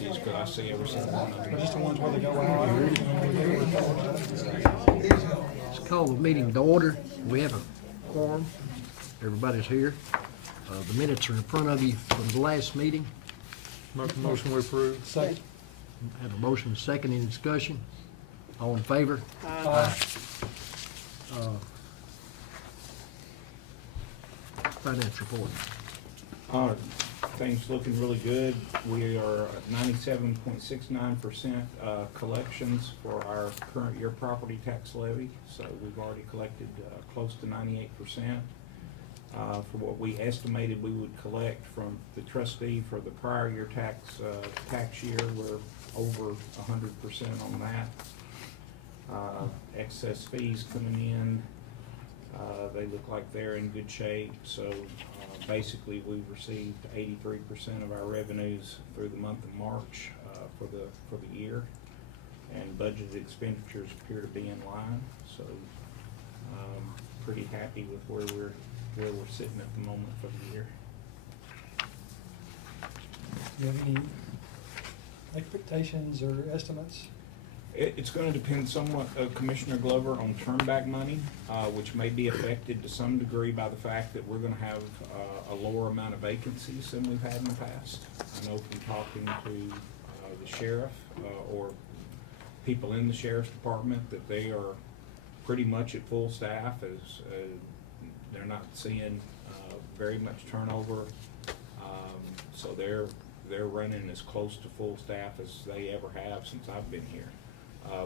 vacancies, because I see every single one of them. Just the ones where they go out. Let's call the meeting to order. We have a quorum. Everybody's here. The minutes are in front of you from the last meeting. Motion we approve. Second. Have a motion, second, any discussion? All in favor? Aye. Finance report. Things looking really good. We are at 97.69% collections for our current year property tax levy. So we've already collected close to 98%. For what we estimated we would collect from the trustee for the prior year tax year, we're over 100% on that. Excess fees coming in, they look like they're in good shape. So basically, we've received 83% of our revenues through the month of March for the year, and budgeted expenditures appear to be in line. So pretty happy with where we're sitting at the moment for the year. Do you have any expectations or estimates? It's going to depend somewhat, Commissioner Glover, on turnback money, which may be affected to some degree by the fact that we're going to have a lower amount of vacancies than we've had in the past. I know from talking to the sheriff or people in the sheriff's department that they are pretty much at full staff, as they're not seeing very much turnover. So they're running as close to full staff as they ever have since I've been here.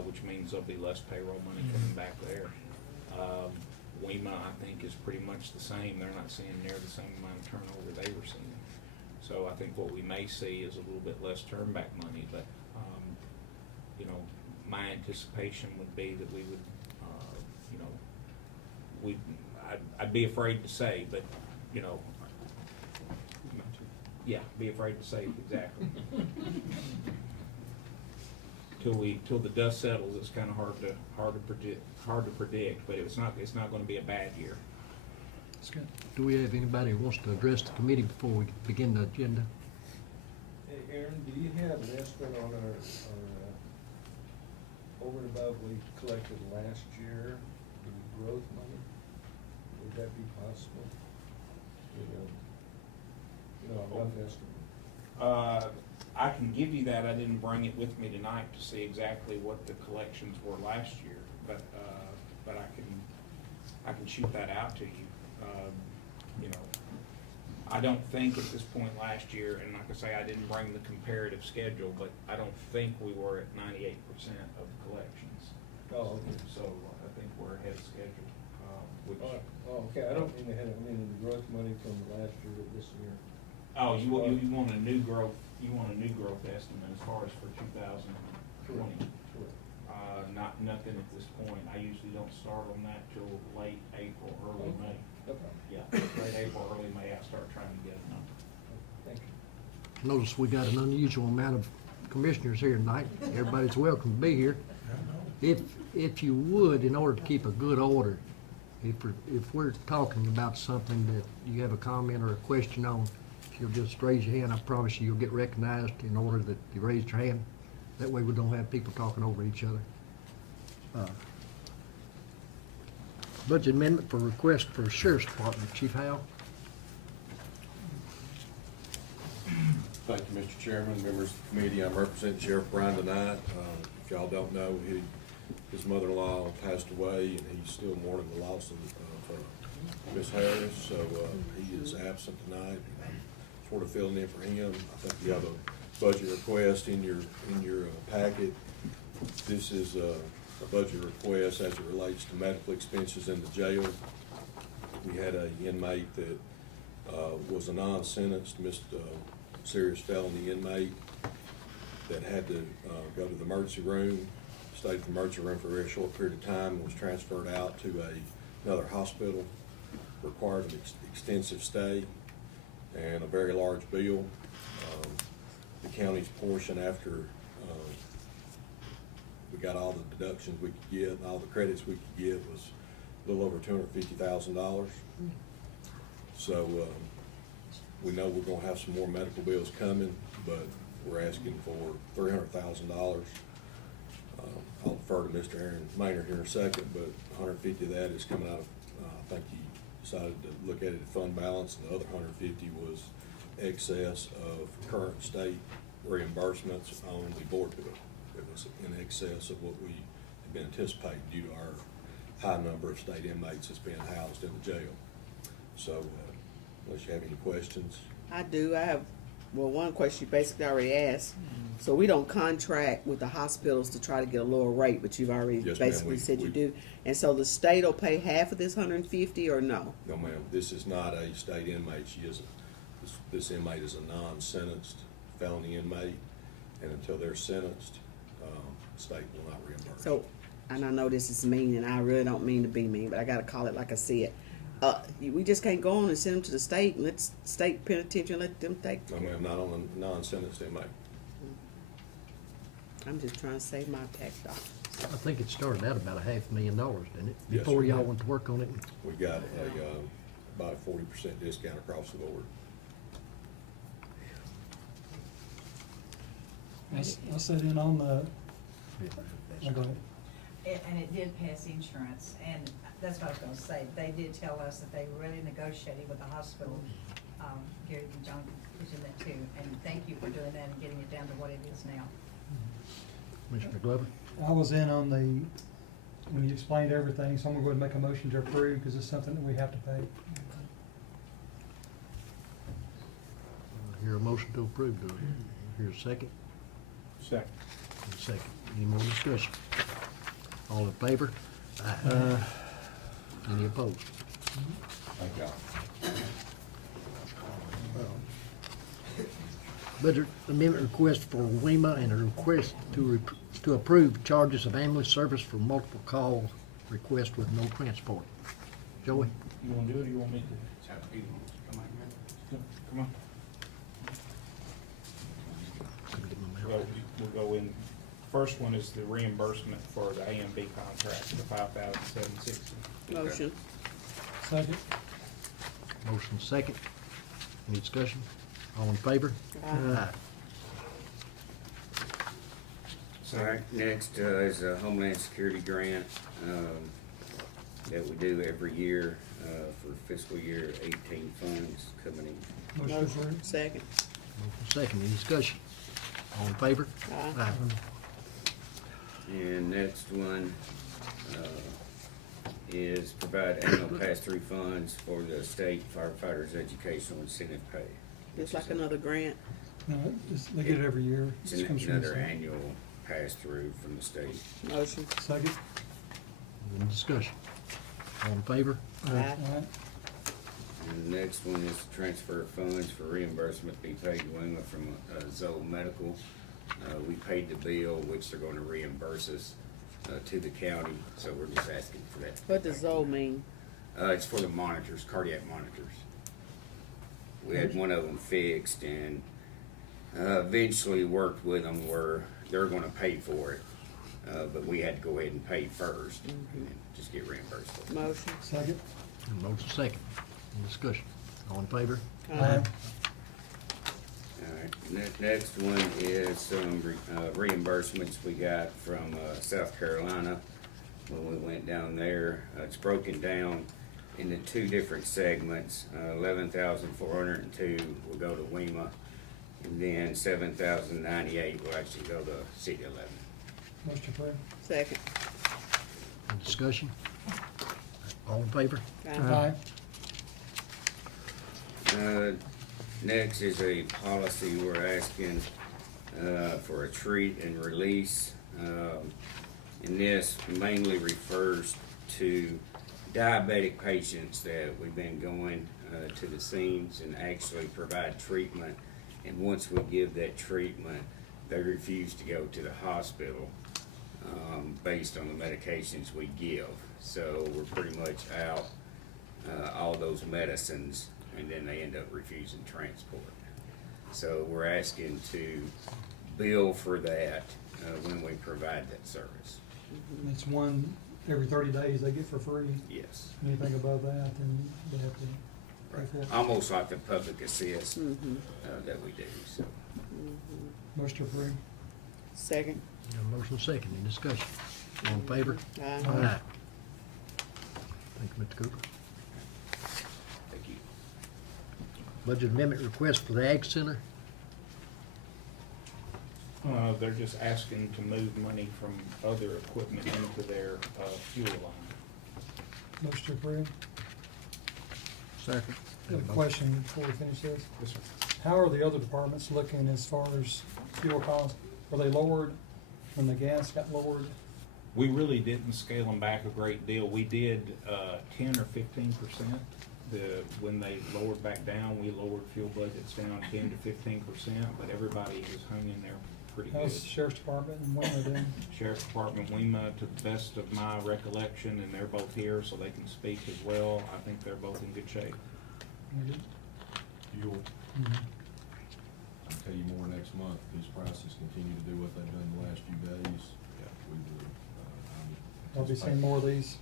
Which means there'll be less payroll money coming back there. WEMA, I think, is pretty much the same. They're not seeing near the same amount of turnover they were seeing. So I think what we may see is a little bit less turnback money, but, you know, my anticipation would be that we would, you know, I'd be afraid to say, but, you know, yeah, be afraid to say it exactly. Till the dust settles, it's kind of hard to predict, but it's not going to be a bad year. That's good. Do we have anybody who wants to address the committee before we begin the agenda? Hey, Aaron, do you have an estimate on our over and above we collected last year, the growth money? Would that be possible? You know, a rough estimate. I can give you that. I didn't bring it with me tonight to see exactly what the collections were last year, but I can shoot that out to you. You know, I don't think at this point last year, and like I say, I didn't bring the comparative schedule, but I don't think we were at 98% of collections. Oh, okay. So I think we're ahead of schedule. Which, Oh, okay, I don't mean ahead, I mean the growth money from last year to this year. oh, you want a new growth? You want a new growth estimate as far as for 2020? Sure. Nothing at this point. I usually don't start on that till late April, early Okay. May. Okay, Yeah, late April, early May, I start trying to get a number. thank you. Notice we got an unusual amount of commissioners here tonight. Everybody's welcome to be here. If you would, in order to keep a good order, if we're talking about something that you have a comment or a question on, if you'll just raise your hand, I promise you'll get recognized in order that you raised your hand. That way we don't have people talking over each other. Budget amendment for request for Sheriff's Department, Chief Howe. Thank you, Mr. Chairman, members of the committee. I'm representing Sheriff Brian tonight. If y'all don't know, his mother-in-law passed away, and he's still mourning the loss of Miss Harris, so he is absent tonight. I'm sort of filling in for him. I think you have a budget request in your packet. This is a budget request as it relates to medical expenses in the jail. We had an inmate that was a non-sentenced, missed serious felony inmate that had to go to the emergency room, stayed at the emergency room for a very short period of time, and was transferred out to another hospital, required an extensive stay and a very large bill. The county's portion, after we got all the deductions we could get, all the credits we could get, was a little over $250,000. So we know we're gonna have some more medical bills coming, but we're asking for $300,000. I'll defer to Mr. Aaron Maynard here in a second, but 150 of that is coming out of, I think he decided to look at it at fund balance, and the other 150 was excess of current state reimbursements on the board bill. It was in excess of what we had been anticipating due to our high number of state inmates that's being housed in the jail. So, unless you have any questions. I do. I have, well, one question you basically already asked. So we don't contract with the hospitals to try to get a lower rate, but you've already Yes, ma'am, basically said you we- do. And so the state will pay half of this 150 or no? No, ma'am, this is not a state inmate. This inmate is a non-sentenced felony inmate, and until they're sentenced, state will not reimburse. So, and I know this is mean, and I really don't mean to be mean, but I gotta call it like I see it. We just can't go on and send them to the state and let state penitentiary let them take. No, ma'am, not on a non-sentenced inmate. I'm just trying to save my tax dollars. I think it started out about $500,000, didn't it? Yes, Before sir. y'all went to work on it. We got about a 40% discount across the board. I sat in on the, go ahead. And it did pass insurance, and that's what I was gonna say, they did tell us that they really negotiated with the hospital. Gary and John was in that too, and thank you for doing that and getting it down to what it is now. Commissioner Glover? I was in on the, when you explained everything, so I'm gonna go ahead and make a motion to approve, because it's something that we have to pay. Hear a motion to approve, do I hear a second? Second. A second. Any more discussion? All in favor? Aye. Any opposed? Thank y'all. Budget amendment request for WEMA and a request to approve charges of ambulance service for multiple call request with no transport. Joey? You wanna do it or you want me to? Come on. We'll go in. First one is the reimbursement for the AMB contract, the $5,760. Motion. Second? Motion second. Any discussion? All in favor? Aye. All right, next is a Homeland Security grant that we do every year for fiscal year 18 funds coming in. Motion approved. Second. Motion second. Any discussion? All in favor? Aye. And next one is provide annual pass-through funds for the state firefighters' educational incentive pay. Just like another grant. No, they get it every year. It's It comes from the another state. annual pass-through from the state. Motion. Second? Any discussion? All in favor? Aye. All right. And the next one is to transfer funds for reimbursement to be paid to WEMA from Zoll Medical. We paid the bill, which they're gonna reimburse us to the county, so we're just asking for that. What does Zoll mean? It's for the monitors, cardiac monitors. We had one of them fixed and eventually worked with them where they're gonna pay for it. But we had to go ahead and pay first and then just get reimbursed for it. Motion. Second? And motion second. Any discussion? All in favor? Aye. All right, next one is some reimbursements we got from South Carolina when we went down there. It's broken down into two different segments. 11,402 will go to WEMA, and then 7,098 will actually go to City 11. Motion approved. Second. Any discussion? All in favor? Aye. Next is a policy we're asking for a treat and release. And this mainly refers to diabetic patients that we've been going to the scenes and actually provide treatment. And once we give that treatment, they refuse to go to the hospital based on the medications we give. So we're pretty much out all those medicines, and then they end up refusing transport. So we're asking to bill for that when we provide that service. It's one every 30 days they get for free. Yes. Anything above that, then they have to pay for it. Almost like the public assist that we do, so. Motion approved. Second. Got a motion second, any discussion? All in favor? Aye. Thank you, Mr. Cooper. Thank you. Budget amendment request for the Ag Center. They're just asking to move money from other equipment into their, fuel line. Motion approved. Second. Got a question before we finish this. Yes, sir. How are the other departments looking as far as fuel costs? Were they lowered when the gas got lowered? We really didn't scale them back a great deal. We did 10 or 15%. When they lowered back down, we lowered fuel budgets down 10 to 15%, but everybody has hung in there pretty good. How's the sheriff's department and when they're doing? Sheriff's Department, WEMA, to the best of my recollection, and they're both here, so they can speak as well. I think they're both in good shape. Fuel, Mhm. I'll tell you more next month. These prices continue to do what they've done the last few days. We will, I'll be seeing more of these.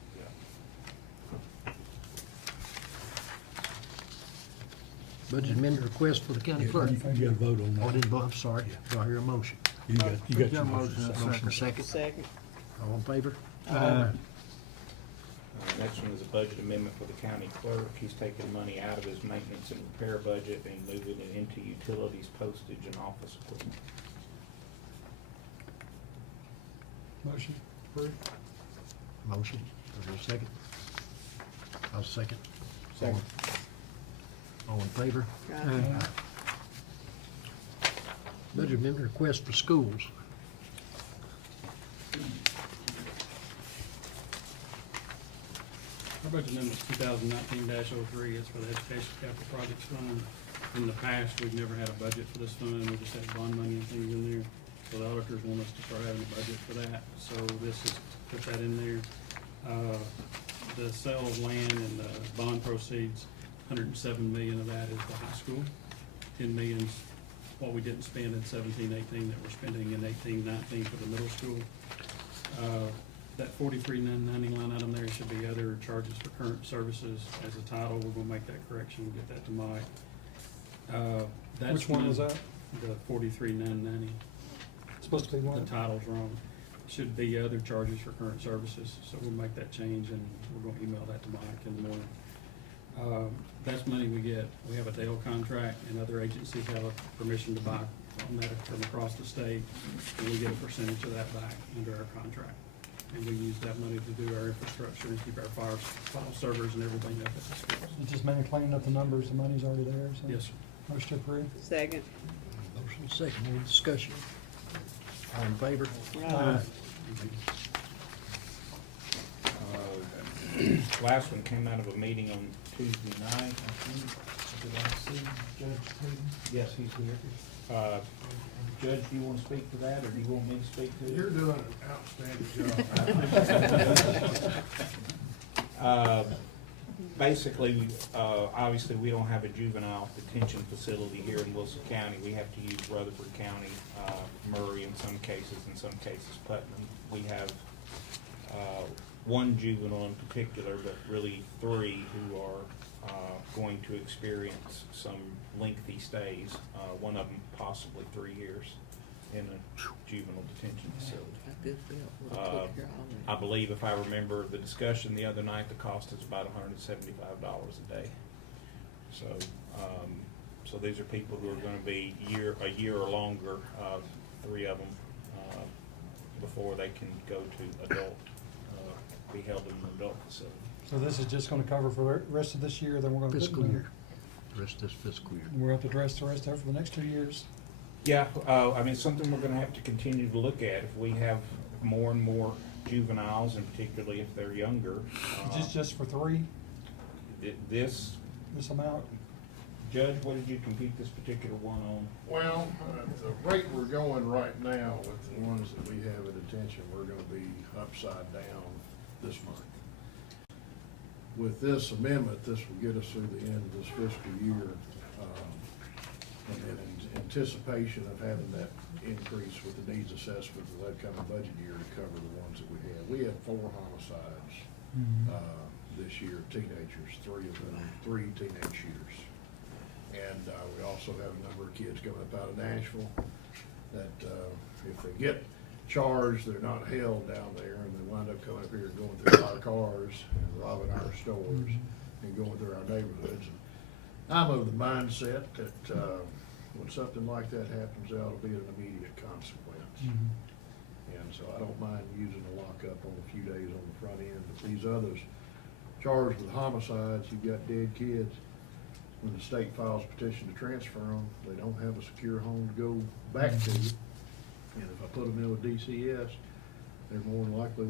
Budget amendment request for the county clerk. You gotta vote on Oh, I that. didn't vote, I'm sorry. Do I hear a motion? You got your motion. Motion second. Second. All in favor? Next one is a budget amendment for the county clerk. He's taking money out of his maintenance and repair budget and moving it into utilities, postage, and office equipment. Motion approved. Motion, is there a second? I'll second. Second. All in favor? Aye. Budget amendment request for schools. Our budget amendment is 2019-03, it's for the Education Capital Projects Fund. In the past, we've never had a budget for this fund, we just had bond money and things in there. So the auditors want us to start having a budget for that, so this is, put that in there. The sale of land and the bond proceeds, 107 million of that is the high school. 10 million's what we didn't spend in 17-18 that we're spending in 18-19 for the middle school. That 43,990 line item there should be other charges for current services as a title. We're gonna make that correction, get that to Mike. That's Which one was mon- that? The 43,990. It's supposed to be The one. title's wrong. Should be other charges for current services, so we'll make that change and we're gonna email that to Mike in the morning. That's money we get. We have a Dale contract and other agencies have a permission to buy on that from across the state. And we get a percentage of that back under our contract. And we use that money to do our infrastructure and keep our file servers and everything up at the schools. It's just mainly cleaning up the numbers, the money's already there, so. Yes, sir. Motion approved. Second. Motion second, any discussion? All in favor? Aye. Last one came out of a meeting on Tuesday night, I think. Did I see Judge Cleveland? Yes, he's here. Judge, do you want to speak to that, or do you want me to speak to it? You're doing an outstanding job. Basically, obviously, we don't have a juvenile detention facility here in Wilson County. We have to use Rutherford County, Murray in some cases Putnam. We have one juvenile in particular, but really three who are going to experience some lengthy stays, one of them possibly 3 years in a juvenile detention facility. Good bill. We'll take care of all that. I believe if I remember the discussion the other night, the cost is about $175 a day. So, so these are people who are gonna be a year or longer, 3 of them, before they can go to adult, be held in an adult facility. So this is just gonna cover for the rest of this year, then we're gonna put Fiscal in year, the rest of this fiscal year. We're gonna have to address the rest of it for the next 2 years. Yeah, I mean, it's something we're gonna have to continue to look at. If we have more and more juveniles, and particularly if they're younger, Just for 3, this, this amount? Judge, what did you compute this particular one on? Well, the rate we're going right now with the ones that we have at attention, we're gonna be upside down this month. With this amendment, this will get us through the end of this fiscal year, and in anticipation of having that increase with the needs assessment of the upcoming budget year to cover the ones that we had. We had 4 homicides, this year, teenagers, 3 of them, 3 teenage shooters. And, we also have a number of kids coming up out of Nashville that, if they get charged, they're not held down there, and they wind up coming up here and going through our cars and robbing our stores and going through our neighborhoods. And I'm of the mindset that, when something like that happens, there ought to be an immediate consequence. And so I don't mind using the lockup on a few days on the front end, but these others charged with homicides, you've got dead kids. When the state files a petition to transfer them, they don't have a secure home to go back to. And if I put them in with DCS, they're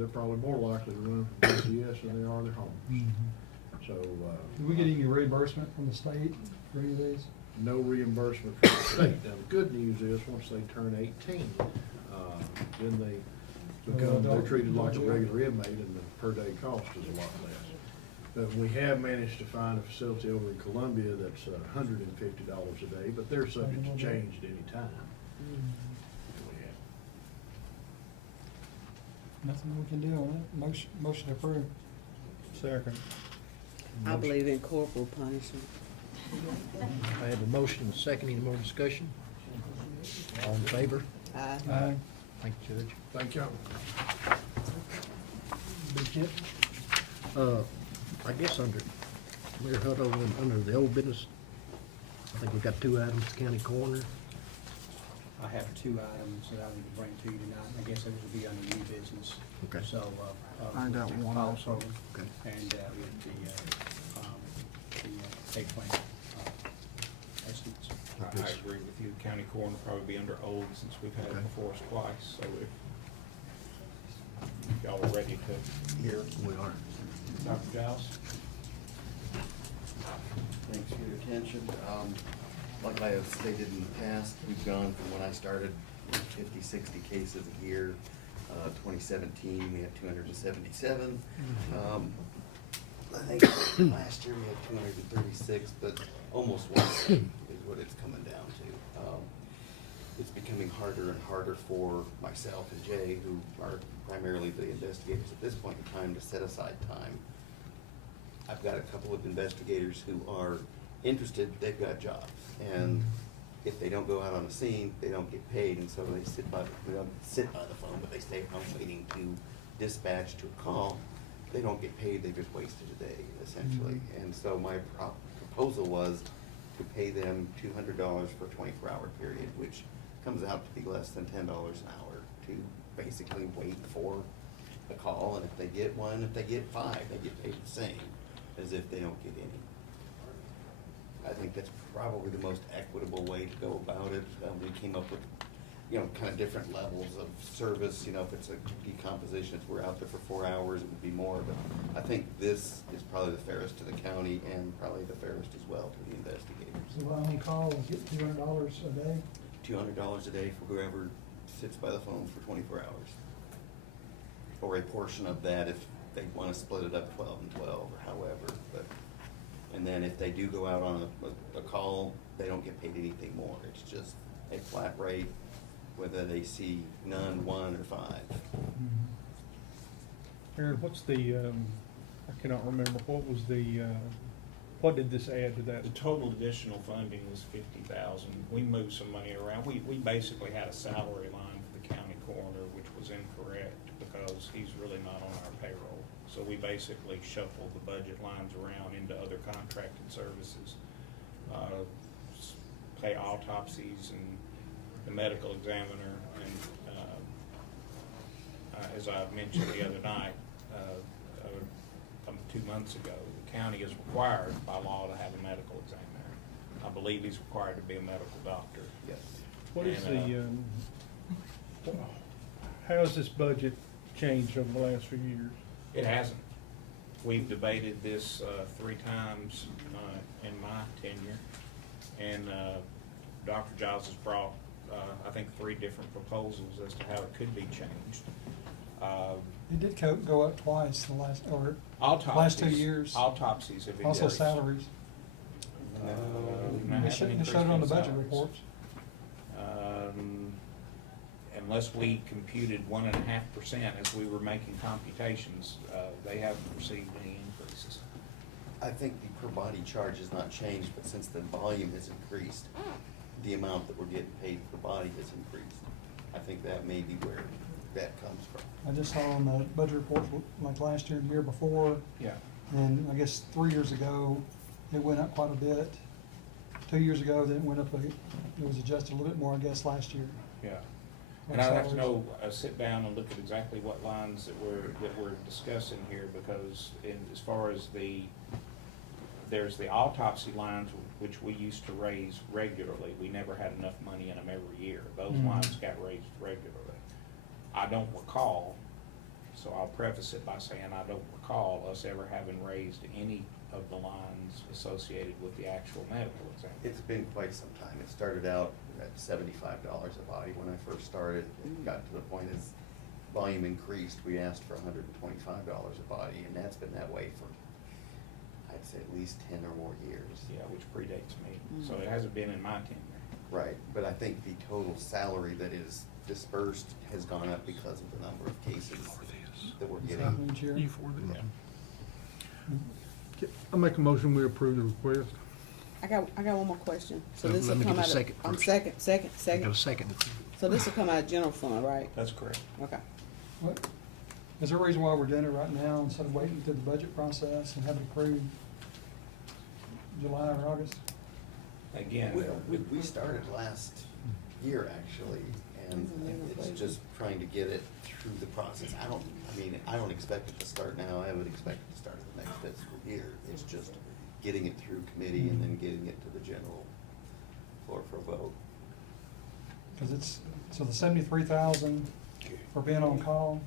probably more likely to run from DCS than they are their homes. So, Do we get any reimbursement from the state for any of these? no reimbursement from the state. Now, the good news is, once they turn 18, then they're treated like a regular inmate, and the per-day cost is a lot less. But we have managed to find a facility over in Columbia that's $150 a day, but they're subject to change at any time. Nothing we can do on it. Motion approved. Second. I believe in corporal punishment. I have a motion and a second. Any more discussion? All in favor? Aye. Aye. Thank you, Judge. Thank you. Big hit. I guess under Mayor Hutto, under the old business, I think we've got two items, county coroner. I have two items that I need to bring to you tonight. I guess those will be under new business. Okay. So, I got one also. Okay. And, with the pay plan, estimates. I agree with you. County coroner probably be under old since we've had Okay. it before us twice, so if y'all are ready to hear We are. Dr. Giles. Thanks for your attention. Like I have stated in the past, we've gone from when I started, 50, 60 cases a year. 2017, we had 277. I think last year we had 236, but almost 160 is what it's coming down to. It's becoming harder and harder for myself and Jay, who are primarily the investigators at this point in time, to set aside time. I've got a couple of investigators who are interested, they've got jobs, and if they don't go out on a scene, they don't get paid, and so they don't sit by the phone, but they stay home waiting to dispatch to a call. They don't get paid, they've just wasted a day, essentially. And so my proposal was to pay them $200 for a 24-hour period, which comes out to be less than $10 an hour, to basically wait for a call, and if they get one, if they get 5, they get paid the same as if they don't get any. I think that's probably the most equitable way to go about it. We came up with, kind of different levels of service. If it's a decomposition, if we're out there for 4 hours, it would be more, but I think this is probably the fairest to the county and probably the fairest as well to the investigators. So on call, we get $200 a day? $200 a day for whoever sits by the phone for 24 hours. Or a portion of that if they want to split it up 12 and 12 or however, but. And then if they do go out on a call, they don't get paid anything more. It's just a flat rate, whether they see none, 1, or 5. Aaron, what's the, I cannot remember, what did this add to that? The total additional funding was $50,000. We moved some money around. We basically had a salary line for the county coroner, which was incorrect because he's really not on our payroll. So we basically shuffled the budget lines around into other contracted services. Pay autopsies and the medical examiner, and as I mentioned the other night, 2 months ago, the county is required by law to have a medical examiner. I believe he's required to be a medical doctor. Yes. What is And, how has this budget changed over the last few years? It hasn't. We've debated this 3 times in my tenure, and Dr. Giles has brought, I think, 3 different proposals as to how it could be changed. It did go up twice in the last 2 Autopsies. years. Autopsies have Also increased. salaries. They They showed it on the budget reports. Unless we computed 1.5% as we were making computations, they haven't received any increases. I think the per body charge has not changed, but since the volume has increased, the amount that we're getting paid per body has increased. I think that may be where that comes from. I just saw on the budget reports, like last year, the year before, Yeah. and I guess 3 years ago, it went up quite a bit. 2 years ago, then it went up, it was adjusted a little bit more, I guess, last year. Yeah. Our And I'd have to salaries. sit down and look at exactly what lines that we're discussing here, because as far as there's the autopsy lines, which we used to raise regularly. We never had enough money in them every year. Those Mhm. lines got raised regularly. I don't recall, so I'll preface it by saying I don't recall us ever having raised any of the lines associated with the actual medical exam. It's been quite some time. It started out at $75 a body when I first started. It got to the point as volume increased, we asked for $125 a body, and that's been that way for, I'd say, at least 10 or more years. Yeah, which predates me, so it hasn't been in my tenure. Right, but I think the total salary that is dispersed has gone up because of the number of cases that we're getting. Each year. I make a motion, we approve the request. I got one more question. So Let this will me come get a out of, second I'm first. second. I got a second. So this will come out of general fund, right? That's correct. Okay. What, is there a reason why we're doing it right now instead of waiting through the budget process and have it approved July or August? Again, Well, we started last year, actually, and it's just trying to get it through the process. I don't expect it to start now. I would expect it to start at the next fiscal year. It's just getting it through committee and then getting it to the general floor for a vote. Cause it's, so the 73,000 for being on call,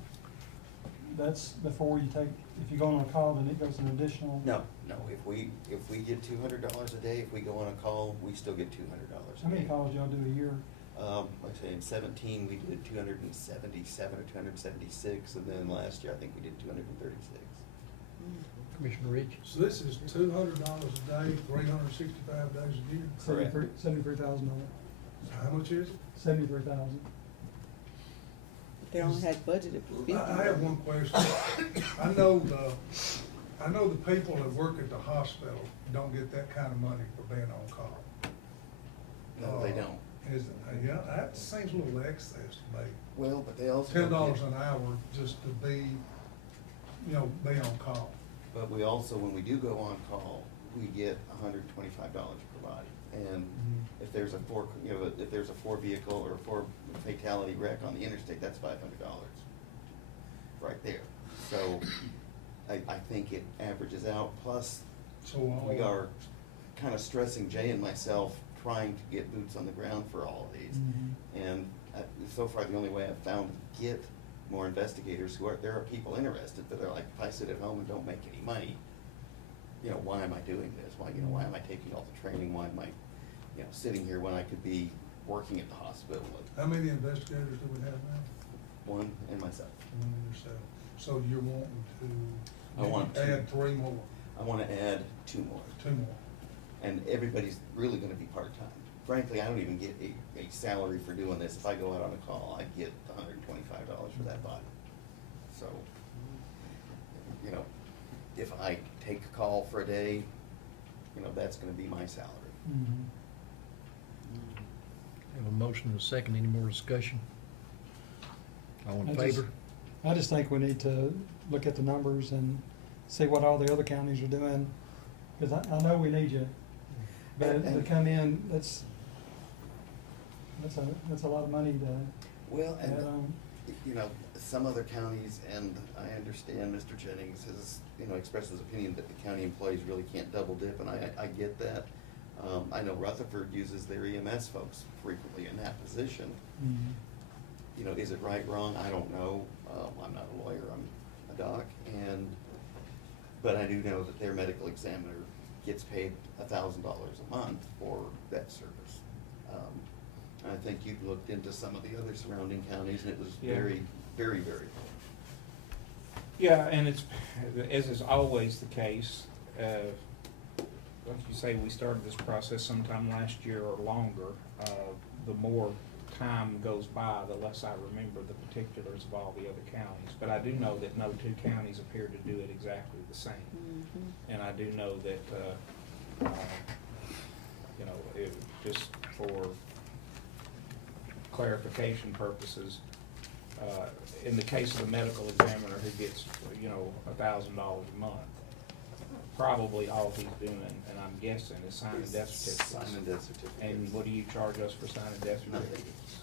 that's before you take, if you go on a call, then it goes an additional. No, if we get $200 a day, if we go on a call, we still get $200 a How many day. calls y'all do a year? Like I say, in 17, we did 277 or 276, and then last year, I think we did 236. Commissioner Rich? So this is $200 a day, 365 days a year? Correct. $73,000. How much is it? 73,000. They only had budgeted for 50. I have one question. I know the people that work at the hospital don't get that kind of money for being on call. No, they don't. Yeah, that seems a little excess to me. Well, but they also. $10 an hour just to be on call. But we also, when we do go on call, we get $125 per body. And if there's a if there's a 4-vehicle or a 4-fatality wreck on the interstate, that's $500 right there. So I think it averages out, plus So we are kind of stressing Jay and myself trying to get boots on the ground for all of these. And so far, the only way I've found to get more investigators there are people interested, but they're like, if I sit at home and don't make any money, why am I doing this? Why am I taking all the training? Why am I, sitting here when I could be working at the hospital? how many investigators do we have now? One and myself. One and yourself. So you're wanting to? I want to. Add 3 more, I want to add 2 more. 2 more. And everybody's really gonna be part-time. Frankly, I don't even get a salary for doing this. If I go out on a call, I get $125 for that body. So, if I take a call for a day, that's gonna be my salary. Have a motion and a second. Any more discussion? All in I just- favor? I just think we need to look at the numbers and see what all the other counties are doing, because I know we need you. But to come in, that's a lot of money to Well, add on. some other counties, and I understand Mr. Jennings has, expressed his opinion that the county employees really can't double dip, and I get that. I know Rutherford uses their EMS folks frequently in that position. Is it right, wrong? I don't know. I'm not a lawyer, I'm a doc, but I do know that their medical examiner gets paid $1,000 a month for that service. I think you've looked into some of the other surrounding counties, and it was Yeah. very, very, very low. Yeah, and it's, as is always the case, like you say, we started this process sometime last year or longer, the more time goes by, the less I remember the particulars of all the other counties. But I do know that no two counties appear to do it exactly the same. And I do know that, you know, just for clarification purposes, in the case of a medical examiner who gets, you know, $1,000 a month, probably all he's doing, and I'm guessing, is signing death certificates. Signing death certificates. And what do you charge us for signing death certificates?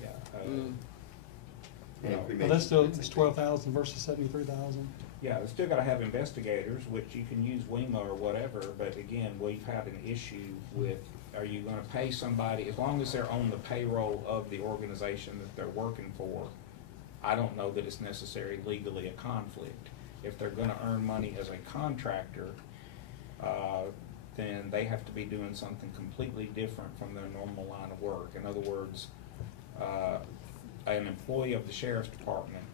Yeah, you know, But that's still, it's 12,000 versus 73,000. yeah, they still gotta have investigators, which you can use WEMA or whatever, but again, we've had an issue with, are you gonna pay somebody, as long as they're on the payroll of the organization that they're working for, I don't know that it's necessarily legally a conflict. If they're gonna earn money as a contractor, then they have to be doing something completely different from their normal line of work. In other words, an employee of the sheriff's department,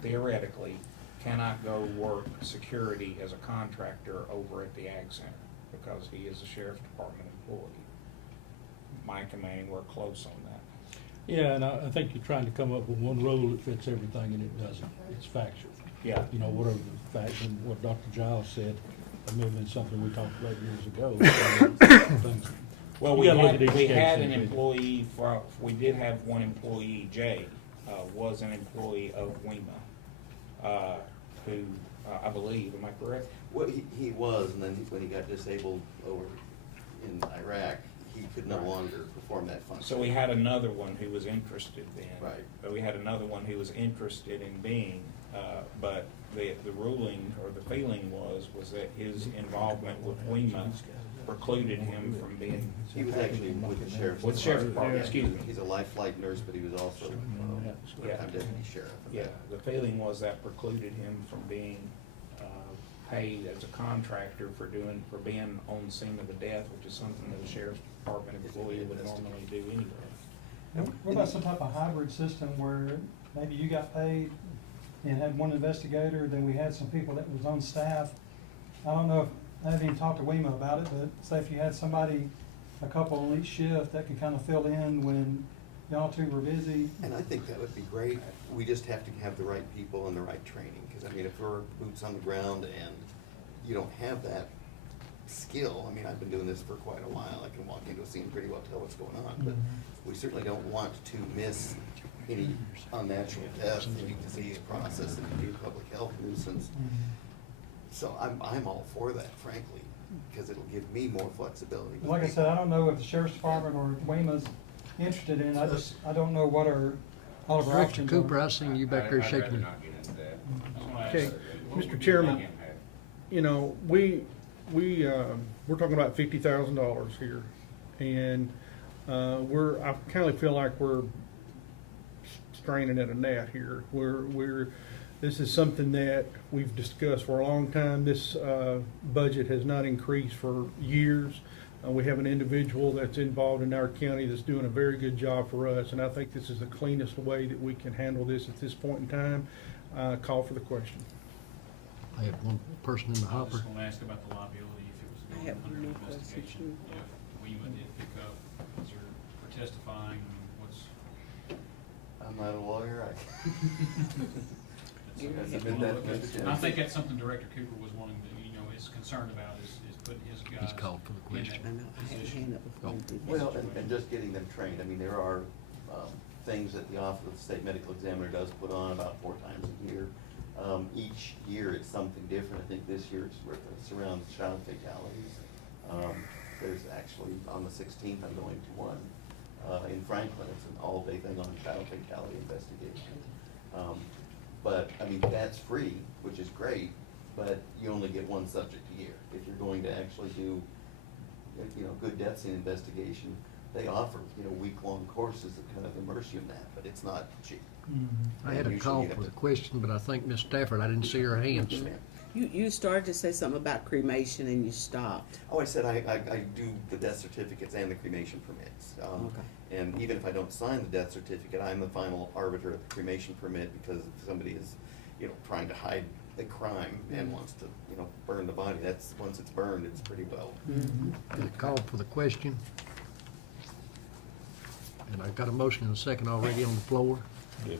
theoretically, cannot go work security as a contractor over at the Ag Center because he is a sheriff's department employee. Mike and Manning work close on that. Yeah, and I think you're trying to come up with one rule that fits everything, and it doesn't. It's factual. Yeah. You know, whatever the fact, and what Dr. Giles said, it may have been something we talked about years ago. Well, You we gotta look had, at each we case had an individually. employee we did have one employee, Jay, was an employee of WEMA, who, I believe, am I correct? Well, he was, and then when he got disabled over in Iraq, he could no longer perform that function. So we had another one who was interested then. Right. But we had another one who was interested in being, but the ruling or the feeling was that his involvement with WEMA precluded him from being. He was actually with the sheriff's. With the sheriff's department, Yeah, excuse me. He's a life flight nurse, but he was also Yeah. deputy sheriff. Yeah, the feeling was that precluded him from being paid as a contractor for being on scene of a death, which is something that a sheriff's department employee would normally do anyway. What about some type of hybrid system where maybe you got paid and had one investigator, then we had some people that was on staff? I don't know if, I haven't even talked to WEMA about it, but say if you had somebody, a couple on each shift that could kind of fill in when y'all two were busy. And I think that would be great. We just have to have the right people and the right training, because I mean, if we're boots on the ground and you don't have that skill, I mean, I've been doing this for quite a while, I can walk into a scene and pretty well tell what's going on, but we certainly don't want to miss any unnatural death, any disease process, and any public health nuisance. So I'm all for that, frankly, because it'll give me more flexibility. Like I said, I don't know if the sheriff's department or WEMA's interested in it. I don't know what all of our Director options Cooper, are. I seen you back there shaking. Okay, Mr. Chairman, you know, we're talking about $50,000 here, and I kind of feel like we're straining at a gnat here. This is something that we've discussed for a long time. This budget has not increased for years. We have an individual that's involved in our county that's doing a very good job for us, and I think this is the cleanest way that we can handle this at this point in time. Call for the question. I have one person in the I was hopper. just gonna ask about the liability, if it was I going have under one more question, investigation, too. if WEMA did pick up, is there, for testifying, what's? I'm not a lawyer, And I think that's something Director Cooper was wanting to, you know, is concerned about, is putting his guys. He's called for the in question. that I know, I had a position. hand up before you did that. Well, and just getting them trained, I mean, there are, things that the Office of the State Medical Examiner does put on about 4 times a year. Each year it's something different. I think this year it's around child fatalities. There's actually, on the 16th, I'm going to one, in Franklin. It's an all-day thing on child fatality investigation. But, I mean, that's free, which is great, but you only get one subject a year. If you're going to actually do, you know, good death scene investigation, they offer, you know, week-long courses that kind of immerse you in that, but it's not cheap. I had a Usually call you have for to- the question, but I think Miss Stafford, I didn't see her hands. You started to say something about cremation and you stopped. Oh, I said I do the death certificates and the cremation permits. Okay. And even if I don't sign the death certificate, I'm the final arbiter of the cremation permit, because if somebody is, you know, trying to hide a crime and wants to, you know, burn the body, that's, once it's burned, it's pretty well. Got a call for the question. And I've got a motion and a second already on the floor. Good.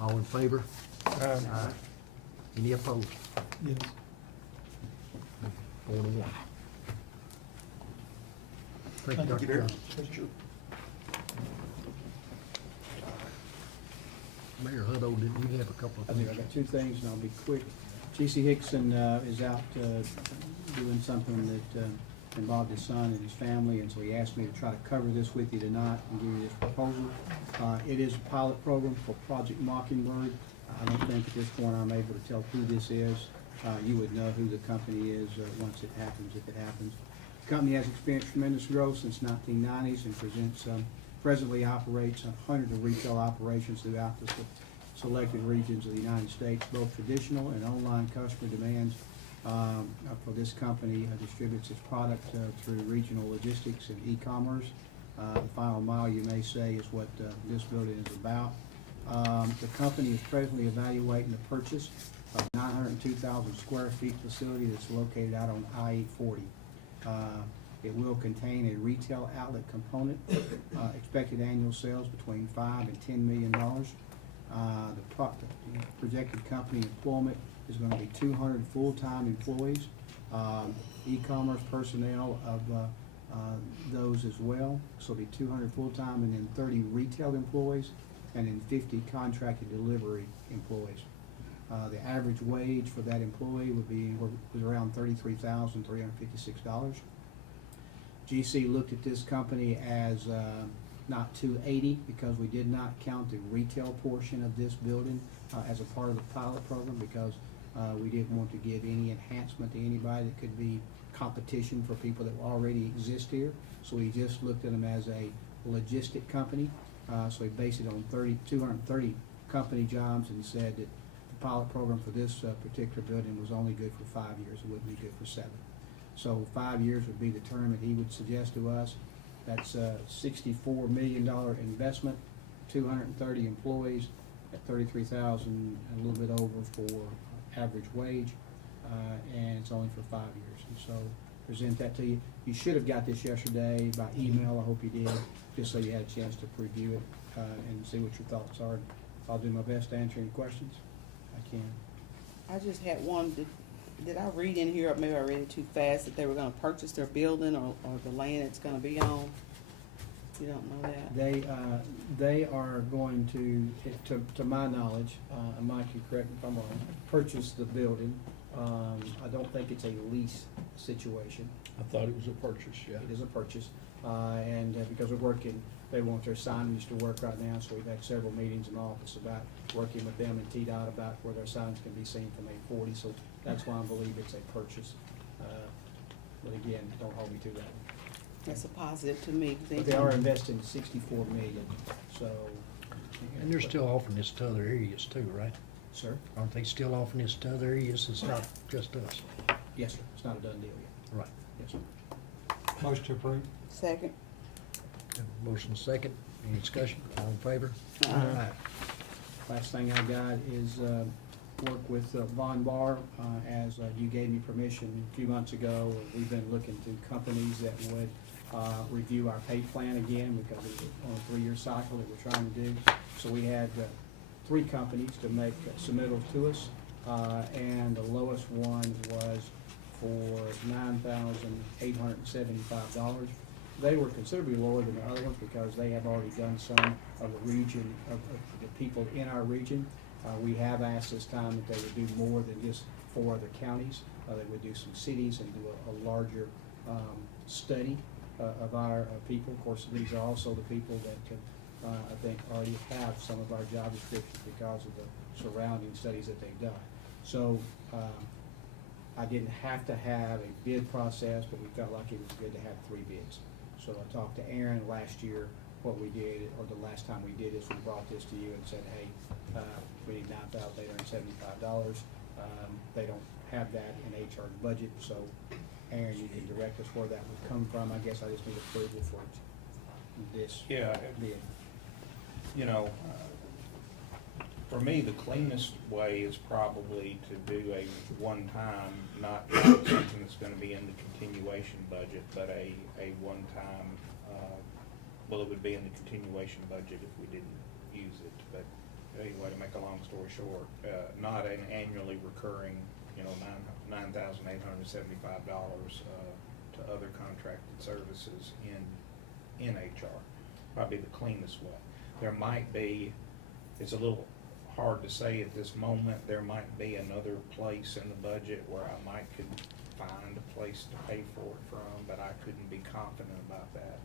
All in favor? Aye. Any opposed? Yes. 4-1. Thank you, Dr. Johnson. Mayor Hutto, didn't you have a couple I of do, things? I got two things, and I'll be quick. G.C. Hickson is out doing something that involved his son and his family, and so he asked me to try to cover this with you tonight and give you this proposal. It is a pilot program for Project Mockingbird. I don't think at this point I'm able to tell who this is. You would know who the company is once it happens, if it happens. The company has experienced tremendous growth since 1990s and presently operates hundreds of retail operations throughout the selected regions of the United States. Both traditional and online customer demands for this company distributes its product through regional logistics and e-commerce. The final mile, you may say, is what this building is about. The company is presently evaluating the purchase of 902,000 square feet facility that's located out on I-840. It will contain a retail outlet component, expected annual sales between $5 and $10 million. The projected company employment is going to be 200 full-time employees, e-commerce personnel of those as well. So it'll be 200 full-time and then 30 retail employees and then 50 contracted delivery employees. The average wage for that employee was around $33,356. GC looked at this company as not 280 because we did not count the retail portion of this building as a part of the pilot program because we didn't want to give any enhancement to anybody that could be competition for people that already exist here. So we just looked at them as a logistic company. So we based it on 230 company jobs and said that the pilot program for this particular building was only good for 5 years. It wouldn't be good for 7. So 5 years would be the term that he would suggest to us. That's a $64 million investment, 230 employees at $33,000 and a little bit over for average wage, and it's only for 5 years. And so present that to you. You should have got this yesterday by email. I hope you did, just so you had a chance to preview it and see what your thoughts are. I'll do my best to answer any questions I can. I just had one, did I read in here, or maybe I read it too fast, that they were gonna purchase their building or the land it's gonna be on? You don't know that? They are going to my knowledge, and Mike, you correct me if I'm wrong, purchase the building. I don't think it's a lease situation. I thought it was a purchase, yeah. It is a purchase, and because we're working, they want their signage to work right now, so we've had several meetings in office about working with them and TDOT about where their signs can be seen from 840, so that's why I believe it's a purchase. But again, don't hold me to that. That's a positive to me. But they are investing $64 million, so. And they're still offering this to other areas too, right? Sir? Aren't they still offering this to other areas? It's not just us. Yes, sir. It's not a done deal yet. Right. Yes, sir. Motion to approve. Second. Have a motion second. Any discussion? All in favor? Aye. Last thing I got is work with Von Barr, as you gave me permission a few months ago. We've been looking to companies that would review our pay plan again because it's on a 3-year cycle that we're trying to do. So we had 3 companies to make submittals to us, and the lowest one was for $9,875. They were considerably lower than the other ones because they have already done some of the region, of the people in our region. We have asked this time that they would do more than just 4 other counties. They would do some cities and do a larger study of our people. Of course, these are also the people that I think already have some of our job descriptions because of the surrounding studies that they've done. So I didn't have to have a bid process, but we felt like it was good to have 3 bids. So I talked to Aaron last year. What we did, or the last time we did, is we brought this to you and said, hey, we need $9,875. They don't have that in HR's budget, so Aaron, you can direct us where that would come from. I guess I just need approval for this Yeah. bid. You know, for me, the cleanest way is probably to do a one-time, not something that's gonna be in the continuation budget, but a one-time, well, it would be in the continuation budget if we didn't use it, but anyway, to make a long story short, not an annually recurring, you know, $9,875, to other contracted services in HR, probably the cleanest way. There might be, it's a little hard to say at this moment, there might be another place in the budget where I could find a place to pay for it from, but I couldn't be confident about that.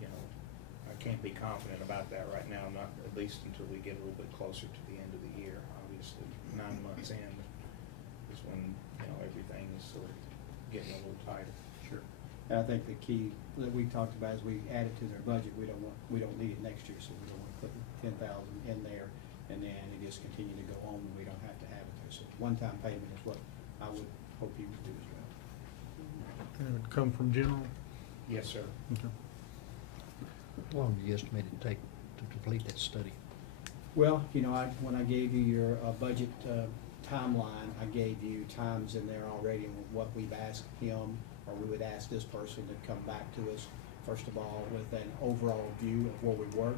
You know, I can't be confident about that right now, not at least until we get a little bit closer to the end of the year. Obviously, 9 months in is when, you know, everything is sort of getting a little tighter. Sure. And I think the key that we talked about is we add it to their budget, we don't need it next year, so we don't want to put 10,000 in there, and then it just continue to go on, and we don't have to have it there. So one-time payment is what I would hope you would do as well. And it would come from general? Yes, sir. Okay. How long do you estimate it take to complete that study? Well, you know, when I gave you your budget timeline, I gave you times in there already and what we've asked him, or we would ask this person to come back to us, first of all, with an overall view of where we work.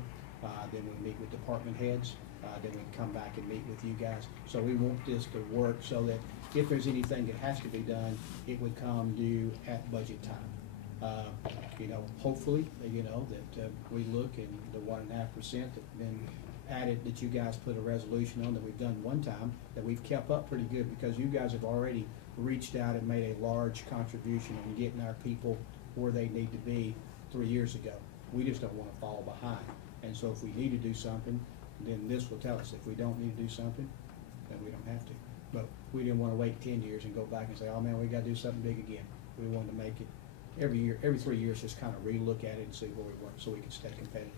Then we meet with department heads, then we come back and meet with you guys. So we want this to work so that if there's anything that has to be done, it would come due at budget time. You know, hopefully, you know, that we look and the 1.5% that been added, that you guys put a resolution on that we've done one time, that we've kept up pretty good, because you guys have already reached out and made a large contribution in getting our people where they need to be 3 years ago. We just don't want to fall behind. And so if we need to do something, then this will tell us. If we don't need to do something, then we don't have to. But we didn't want to wait 10 years and go back and say, oh man, we got to do something big again. We wanted to make it every year, every 3 years, just kind of relook at it and see where we were, so we can stay competitive.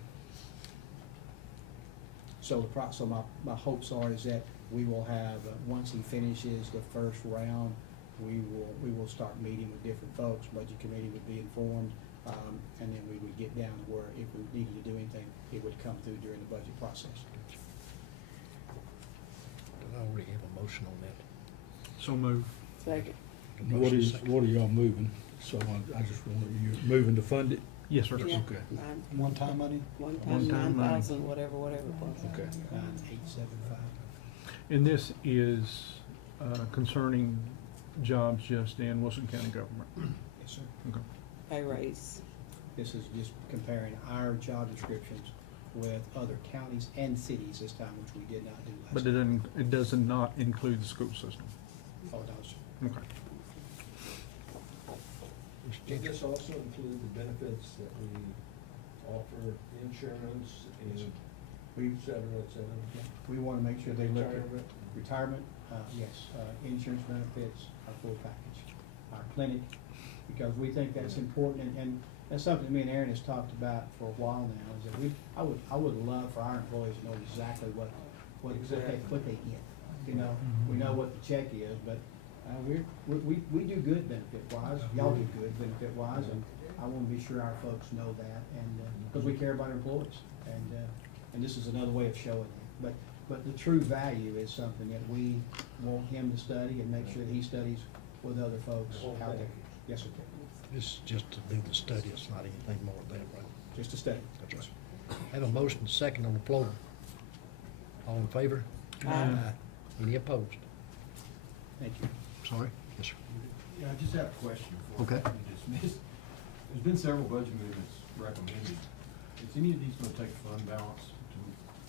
So my hopes are is that we will have, once he finishes the first round, we will start meeting with different folks. Budget committee would be informed, and then we would get down to where if we needed to do anything, it would come through during the budget process. I already have a motion on that. So moved. Second. What are y'all moving? So I just want, you moving to fund it? Yes, sir. Yeah, Okay. One-time money? One-time One-time money. 9,000, whatever it was. Okay. 9,875. And this is concerning jobs just in Wilson County government? Yes, sir. Okay. Pay raise. This is just comparing our job descriptions with other counties and cities this time, which we did not do last But time. it does not include the school system? Oh, no, sir. Okay. Does this also include the benefits that we offer, insurance and et cetera, et cetera? We want to make sure they look at Retirement? retirement, yes, insurance benefits, our full package, our clinic, because we think that's important, and that's something me and Aaron has talked about for a while now, is that I would love for our employees to know exactly what they get. You know, we know what the check is, but we do good benefit-wise, y'all do good benefit-wise, and I want to be sure our folks know that, and, because we care about our employees, and this is another way of showing it. But the true value is something that we want him to study and make sure that he studies with other folks out there. Yes, sir. This is just to do the study, it's not anything more than that, right? Just to study. That's right. I have a motion second on the floor. All in favor? Aye. Any opposed? Thank you. Sorry? Yes, sir. Yeah, I just have a question before Okay. we dismiss. There's been several budget movements recommended. Is any of these gonna take fund balance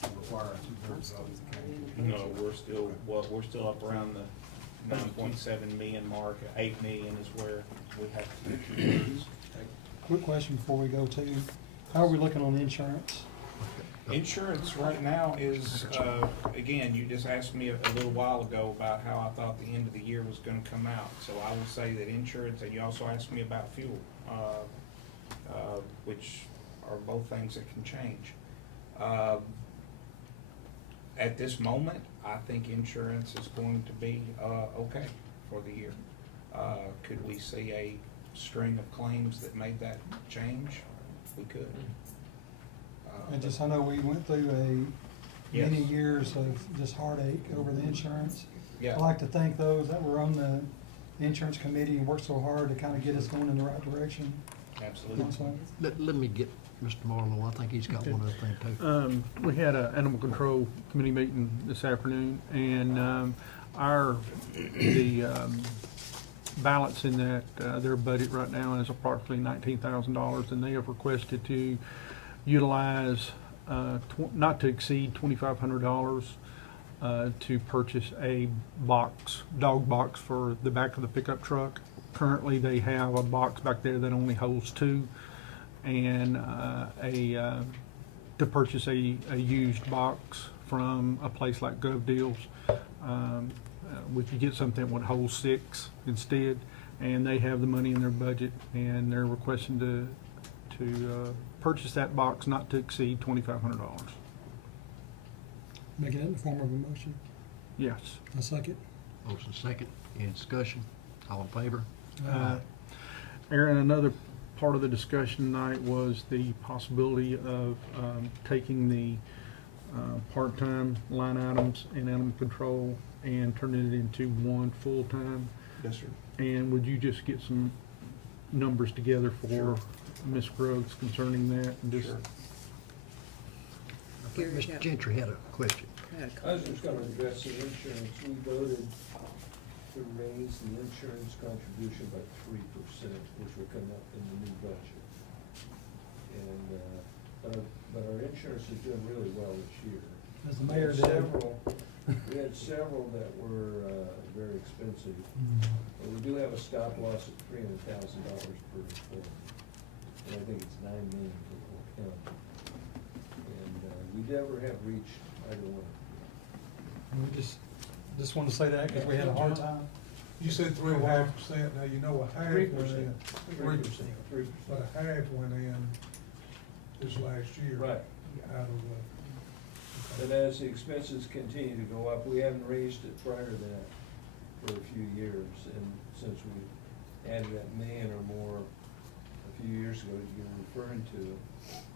to require a 2/3 vote of the county? No, we're still up around the 9.7 million mark. 8 million is where we have to use. Quick question before we go to, how are we looking on insurance? Insurance right now is, again, you just asked me a little while ago about how I thought the end of the year was gonna come out. So I will say that insurance, and you also asked me about fuel, which are both things that can change. At this moment, I think insurance is going to be, okay for the year. Could we see a string of claims that made that change? We could. I know we went through Yes. many years of just heartache over the insurance. Yeah. I'd like to thank those that were on the insurance committee and worked so hard to kind of get us going in the right direction. Absolutely. Let me get Mr. Marlowe, I think he's got one other thing too. We had an animal control committee meeting this afternoon, and the balance in that, their budget right now is approximately $19,000, and they have requested to utilize, not to exceed $2,500 to purchase a dog box for the back of the pickup truck. Currently, they have a box back there that only holds 2, and to purchase a used box from a place like Gov Deals. We could get something that would hold 6 instead, and they have the money in their budget, and they're requesting to purchase that box not to exceed $2,500. Make it in the form of a motion. Yes. A second. Motion second, any discussion? All in favor? Aaron, another part of the discussion tonight was the possibility of taking the part-time line items in animal control and turning it into one full-time. Yes, sir. And would you just get some numbers together for Sure. Ms. Groves concerning that? And just Sure. I think Mr. Gentry had a question. I was just gonna address the insurance. We voted to raise the insurance contribution by 3%, which will come up in the new budget. And, but our insurance is doing really well this year. As the mayor We did. had we had several that were, very expensive. But we do have a stop loss of $300,000 per employee. And I think it's $9 million for the whole county. And, we never have reached either one. We just wanted to say that because we had a hard time. You said 3.5%, now you know a half went 3%. in. 3%. But a half went in this last year. Right. Out of But as the expenses continue to go up, we haven't raised it prior to that for a few years. And since we added that million or more a few years ago, you were referring to,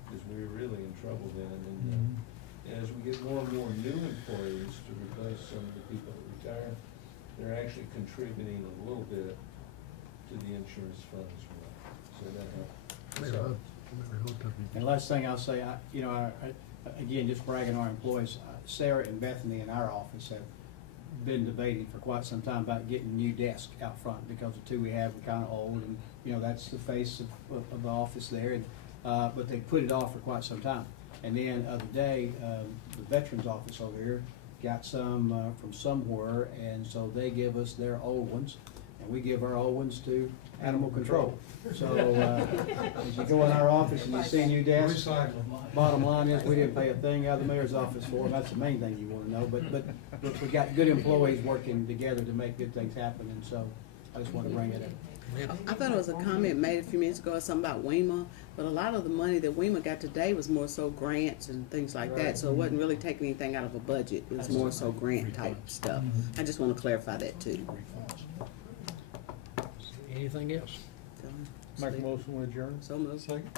because we were really in trouble then. And as we get more and more new employees to replace some of the people that retire, they're actually contributing a little bit to the insurance fund as well. So that helps. And last thing I'll say, again, just bragging our employees, Sarah and Bethany in our office have been debating for quite some time about getting new desks out front, because the 2 we have are kind of old, and, that's the face of the office there, and, but they put it off for quite some time. And then the other day, the Veterans Office over here got some from somewhere, and so they give us their old ones, and we give our old ones to animal control. So, as you go in our office and you see new desks, bottom line is, we didn't pay a thing out of the mayor's office for them. That's the main thing you wanna know, but we got good employees working together to make good things happen, and so I just wanted to bring it up. I thought it was a comment made a few minutes ago, something about WEMA, but a lot of the money that WEMA got today was more so grants and things like that, so it wasn't really taking anything out of a budget, it was more so grant type stuff. I just wanna clarify that too. Anything else? Make a motion to adjourn. So moved. Second.